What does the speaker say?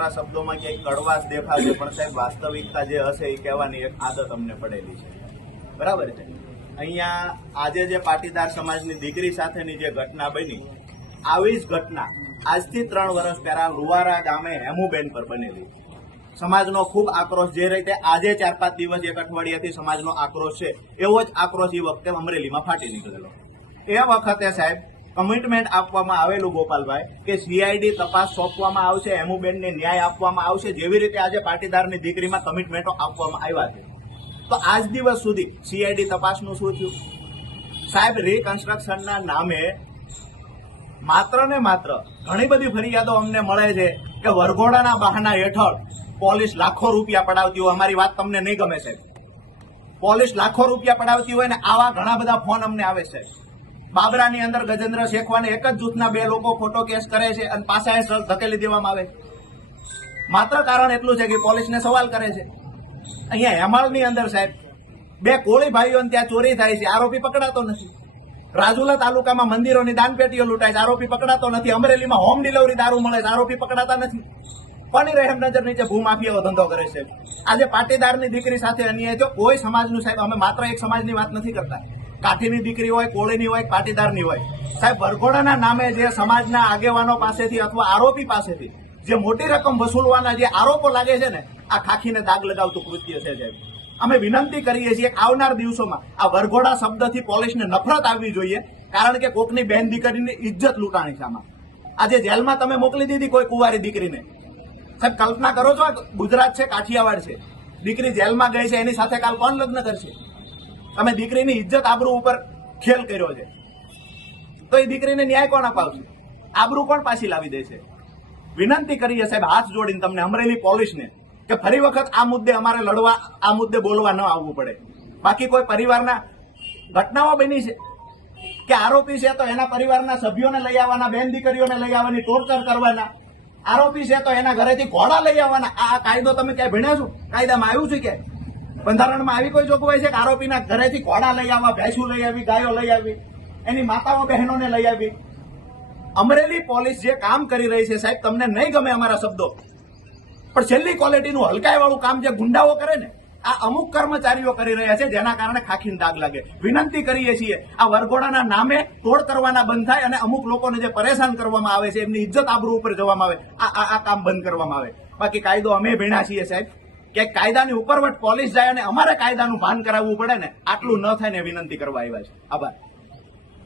મારા શબ્દોમાં ક્યાંક કડવાશ દેખાશે, પણ સાહેબ વાસ્તવિકતા જે હશે એ કહેવાની એક આદત અમને પડેલી છે, બરાબર છે. અહીંયા આજે જે પાટીદાર સમાજની દીકરી સાથેની જે ઘટના બની, આવી જ ઘટના આજથી 3 વર્ષ પહેલા રૂવારા ગામે હેમુબેન પર બનેલી. સમાજનો ખૂબ આક્રોશ, જે રીતે આજે 4-5 દિવસ એક અઠવાડિયાથી સમાજનો આક્રોશ છે, એવો જ આક્રોશ એ વખતે અમરેલીમાં ફાટી નીકળેલો. એ વખતે સાહેબ કમિટમેન્ટ આપવામાં આવેલું ગોપાલભાઈ કે સીઆઈડી તપાસ સોંપવામાં આવશે, હેમુબેનને ન્યાય આપવામાં આવશે, જેવી રીતે આજે પાટીદારની દીકરીમાં કમિટમેન્ટો આપવામાં આવ્યા છે. તો આજ દિવસ સુધી સીઆઈડી તપાસનું શું થયું? સાહેબ રિકન્સ્ટ્રક્શનના નામે માત્ર ને માત્ર ઘણી બધી ફરિયાદો અમને મળે છે કે વરઘોડાના બહાના હેઠળ પોલીસ લાખો રૂપિયા પડાવતી હોય. અમારી વાત તમને નહીં ગમે સાહેબ, પોલીસ લાખો રૂપિયા પડાવતી હોય ને આવા ઘણા બધા ફોન અમને આવે છે. બાબરાની અંદર ગજેન્દ્ર શેખવાને એક જ જૂથના 2 લોકો ખોટો કેસ કરે છે અને પાછા ધકેલી દેવામાં આવે. માત્ર કારણ એટલું છે કે પોલીસને સવાલ કરે છે. અહીંયા હેમાળની અંદર સાહેબ 2 કોળી ભાઈઓને ત્યાં ચોરી થાય છે, આરોપી પકડાતો નથી. રાજુલા તાલુકામાં મંદિરોની દાનપેટીઓ લૂંટાય છે, આરોપી પકડાતો નથી. અમરેલીમાં હોમ ડિલિવરી દારૂ મળે છે, આરોપી પકડાતા નથી. કોની રહેમ નજર નીચે ભૂમાફિયાઓ ધંધો કરે છે. આજે પાટીદારની દીકરી સાથે અન્યાય જો કોઈ સમાજનું સાહેબ, અમે માત્ર એક સમાજની વાત નથી કરતા, કાઠીની દીકરી હોય, કોળીની હોય, પાટીદારની હોય સાહેબ, વરઘોડાના નામે જે સમાજના આગેવાનો પાસેથી અથવા આરોપી પાસેથી જે મોટી રકમ વસૂલવાના જે આરોપો લાગે છે ને, આ ખાખીને દાગ લગાવતું કૃત્ય છે સાહેબ. અમે વિનંતી કરીએ છીએ કે આવનાર દિવસોમાં આ વરઘોડા શબ્દથી પોલીસને નફરત આવવી જોઈએ, કારણ કે કોકની બેન દીકરીની ઇજ્જત લૂંટાણી છે આમાં. આજે જેલમાં તમે મોકલી દીધી કોઈ કુંવારી દીકરીને, સાહેબ કલ્પના કરો છો, ગુજરાત છે, કાઠિયાવાડ છે, દીકરી જેલમાં ગઈ છે, એની સાથે કાલ કોણ લગ્ન કરશે? તમે દીકરીની ઇજ્જત આબરૂ ઉપર ખેલ કર્યો છે, તો એ દીકરીને ન્યાય કોણ અપાવશે? આબરૂ કોણ પાછી લાવી દે છે? વિનંતી કરીએ સાહેબ હાથ જોડીને તમને અમરેલી પોલીસને કે ફરી વખત આ મુદ્દે અમારે લડવા, આ મુદ્દે બોલવા ન આવવું પડે. બાકી કોઈ પરિવારના ઘટનાઓ બની છે કે આરોપી છે તો એના પરિવારના સભ્યોને લઈ આવવાના, બેન દીકરીઓને લઈ આવવાની, ટોર્ચર કરવાના. આરોપી છે તો એના ઘરેથી ઘોડા લઈ આવવાના. આ કાયદો તમે ક્યાંય ભણ્યા છો? કાયદામાં આવ્યું છે કે બંધારણમાં આવી કોઈ જોગવાઈ છે કે આરોપીના ઘરેથી ઘોડા લઈ આવવા, ભેંસું લઈ આવી, ગાયો લઈ આવી, એની માતાઓ બહેનોને લઈ આવી? અમરેલી પોલીસ જે કામ કરી રહી છે સાહેબ, તમને નહીં ગમે અમારા શબ્દો, પણ છેલ્લી ક્વોલિટીનું હલકાઈવાળું કામ જે ગુંડાઓ કરે ને, આ અમુક કર્મચારીઓ કરી રહ્યા છે, જેના કારણે ખાખીને દાગ લાગે. વિનંતી કરીએ છીએ આ વરઘોડાના નામે તોડ કરવાના બંધ થાય અને અમુક લોકોને જે પરેશાન કરવામાં આવે છે, એમની ઇજ્જત આબરૂ ઉપર જવામાં આવે, આ કામ બંધ કરવામાં આવે. બાકી કાયદો અમે ભણ્યા છીએ સાહેબ, કે કાયદાની ઉપરવટ પોલીસ જાય અને અમારે કાયદાનું ભાન કરાવવું પડે ને, આટલું ન થાય ને વિનંતી કરવા આવ્યા છે. આભાર.